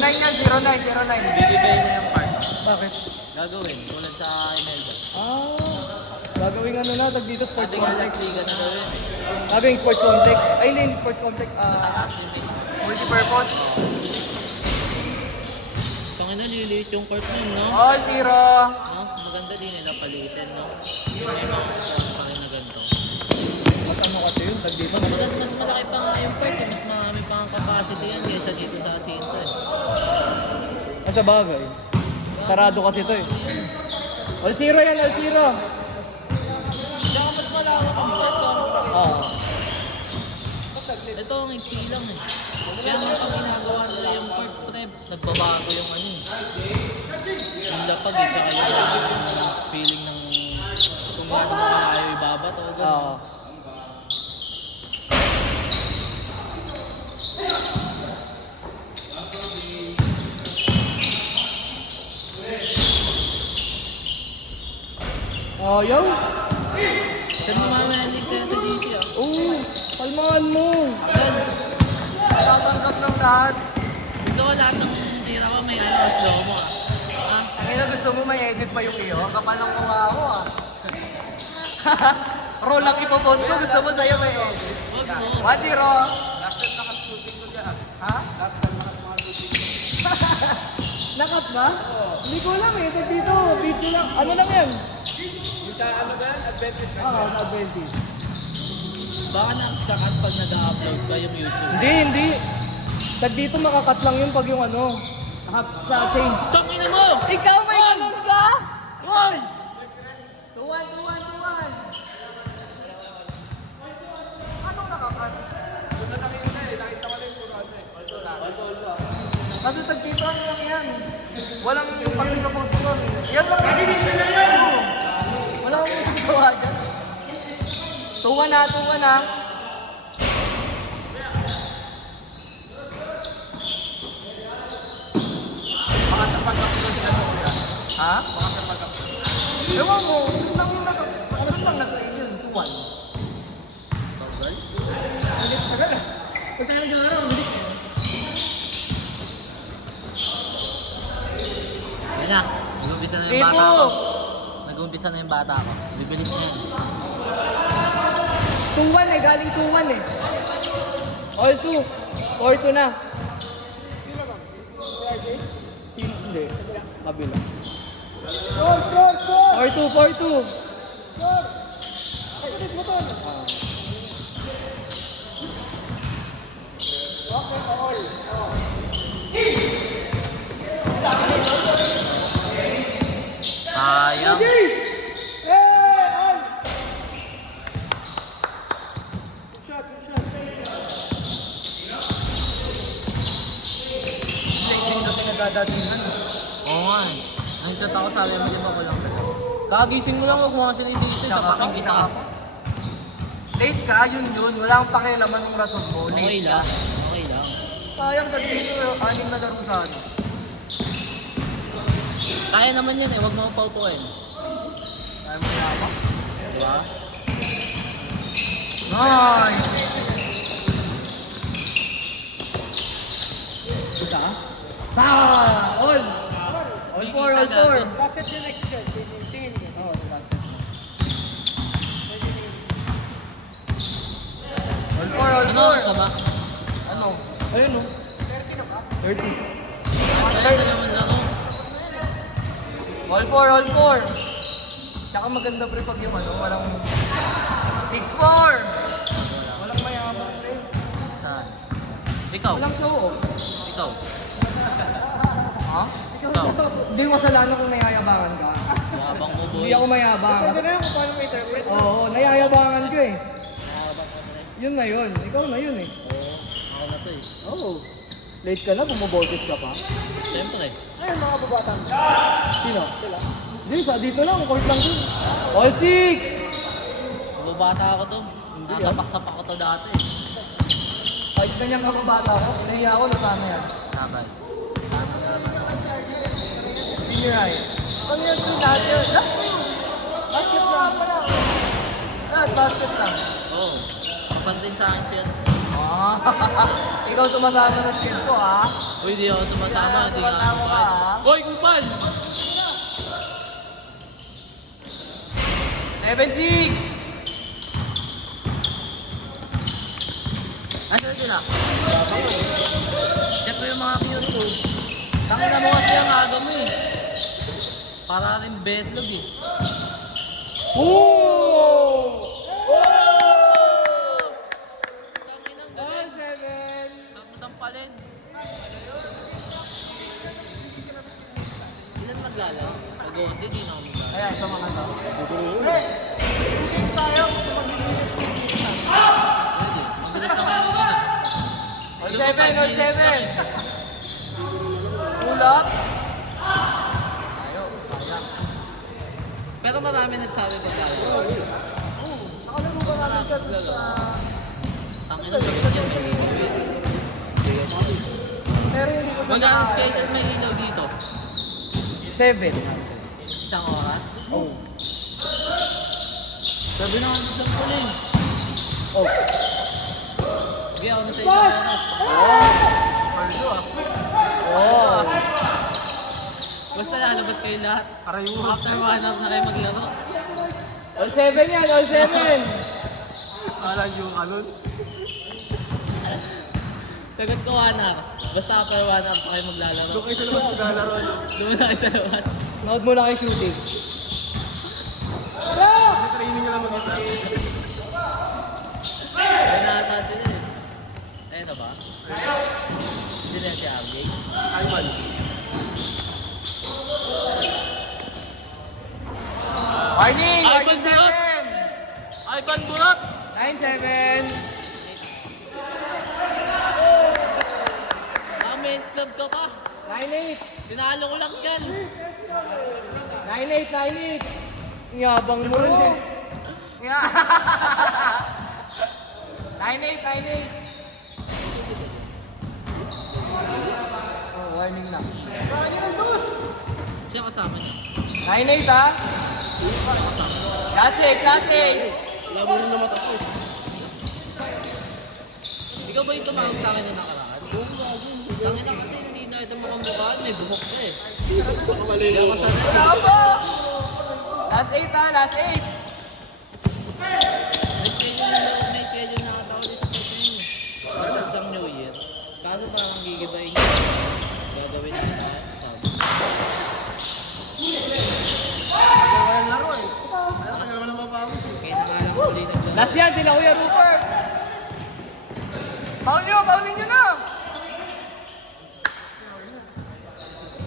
09 yan, 09. Bibigay na yung part. Bakit? Gagawin, tulad sa Imelda. Gagawing ano na, tag dito sports Sabi nga complex. last liga na gawin. Gagawing sports complex. Ay, hindi sports complex. Taas yung may Multi-purpose. Tangina, nililiit yung court nun, no? All 0. No? Maganda din nila palitin, no? Yung may mga court pa rin na ganito. Mas ano kasi yun, tag dito. Mas malaki pa nga yung court, eh. Mas marami pa ang capacity yan kaysa dito sa Asinta. Sa bagay. Sarado kasi to eh. All 0 yan, all 0. Tsaka mas malawak ang court, Oo. Ito ang iksi lang eh. Kaya nga pag ginagawa nila yung court prep, nagbabago yung ano eh. Yung lapag eh, tsaka yung feeling ng kung gaano kaya ibabat o gano'n. Oo. Oh, yo. Saan mo mamaya ligtayan sa GC ah? Oo, palmaan mo. Yan. Tatanggap ng lahat. Gusto ko lahat ng tira mo may ano mas low mo ah. Ah? Ang ina gusto mo may edit pa yung iyo. Kapal ng mukha mo ah. Roll lang ipopost ko. Gusto mo sa'yo may edit. Wag mo. 1-0. Last time naka-shooting ko dyan. Ha? Last time naka-shooting ko. Nakat ba? Hindi ko alam eh. Tag dito. Video lang. Ano lang yan? Yung sa ano ba yan? Adventist. Oo, sa Adventist. Baka nagsakat pag nag-upload ka yung YouTube. Hindi. Tag dito makakat lang yun pag yung ano. Sa change. Tangina mo! Ikaw may ganun ka? Hoy! 2-1. Ano nakakat? Doon na nakita eh. Nakita ko na yung puro ano eh. Kasi tag dito ano lang yan. Walang yung pag-post ko. Yan lang. Wala akong magagawa dyan. 2-1 na. Baka sa pag-upload sila to kuya. Ha? Baka sa pag-upload. Ewan mo, yun lang yung nag-train yun. 2-1. Bilis na gala. Pagka nag-araw, bilis na. Yan na. Nag-umpisa na yung bata ko. Nag-umpisa na yung bata ko. Bibilis na yan. 2-1 eh, galing 2-1 eh. All 2. 4-2 na. Sino ba? Hindi. Kabila. 4-2. Sayang. Hindi kasi nagdadatingan. Oo nga eh. Nagtat ako sabi mo, di ba ko lang dalawa. Kagising mo lang, huwag mo kasi sinisisi sa paking kita. Late ka, yun. Wala akong pakialaman ng rason mo. Okay Late ka. lang. Okay lang. Sayang sa dito, 6 na laro sa ano. Kaya naman yan eh, huwag mo paupuin. Kaya mo yawa. Diba? Nice! Isa? All! All 4. Basket yung next guy. Tingin ko. Oo, basket. All 4. Ano ang sama? Ano? Ayun no. 30 na ba? 30. Wala na naman ako. All 4. Tsaka maganda pre pag yung ano, walang 6-4. Walang mayaman pre. Saan? Ikaw. Walang show off. Ikaw. Ha? Ikaw. Hindi mo kasalanan kung nayayabangan ka. Yabang mo boy. Hindi ako mayabang. Kasi na yun kung paano mo interpret. Oo, nayayabangan ko eh. Nakakabang mo na rin. Yun na yun. Ikaw na yun eh. Oo. Ako na to eh. Oo. Late ka na, bumaboses ka pa. Siyempre. Ayun mga babatan. Sino? Sila. Hindi, sa dito lang. Court lang dun. All 6! Bubata ako to. Nasapak-sapak ko to dati eh. Kahit na niyang kababata ako, nahiya ako na sana yan. Sabay. Sana na naman ako. Senior high. Ano yan doon lahat yun? Basket lang. Basket lang. Oo. Kapan din sa akin siya. Ah, ikaw sumasama na skid ko ah. Uy, di ako sumasama. Kaya Di nga sumasama ako ka, kahit. ha? Uy, Kupan! 7-6! Asan sila? Check mo yung mga cute ko. Tangina mo kasi ang aga mo eh. Para rin betlog eh. Oh! Tanginang galing. 7! Takmutang palin. Ilan maglala? Pag-onti, di na ako maglala. Ayan, sa mga to. Pre! Tingin tayo. Pwede. Mabilis na kayo kanina. All 7, all 7. Pull up. Ayaw, sayang. Pero marami nagsabi maglala. Nakalaro ba namin siya dun sa... Tanginang galit yan. Nagigipit. Pero hindi ko siya Magkano schedule may ilaw dito? 7. Isang oras? Oh. Sabi na nga sa kulin. Oh. Sige, ako na sa isang oras. Pardo ah. Oh. Basta lalabas kayo lahat. After 1 hour na kayo maglaro. All 7 yan, all 7. Alam yung alon. Sagot ko 1 hour. Basta after 1 hour pa kayo maglalaro. Doon kayo sa labas maglalaro. Doon na kayo sa labas. Nood mo na kay shooting. May training ka lang mag-isa. Ayun na ata sila eh. Ayun na ba? Hindi na si Abby. Ivan. Warning! Ivan Warning Burat! 7! Ivan Burat! 9-7! Men's club ka pa. 9-8! Tinalo ko lang yan. 9-8, 9-8! Yabang mo. 9-8, 9-8! Oh, warning na. Siya kasama niya. 9-8 ha? Classic, classic! Labo rin na matapos. Ikaw ba yung tumawag sa akin na nakaraan? Tangin na kasi hindi na ito makamukhaan. May buhok ka eh. Hindi ako sanay. Wala pa! Last 8 ha, last 8! May schedule na ata ulit sa pagkain. Tapos ng New Year. Kaso parang gigibayin niya. Gagawin niya na. Walang laro eh. Kaya tagal naman ang mapapos eh. Kaya na nga lang uli naglaro. Last yan, sila Kuya Rupert! Paul nyo na!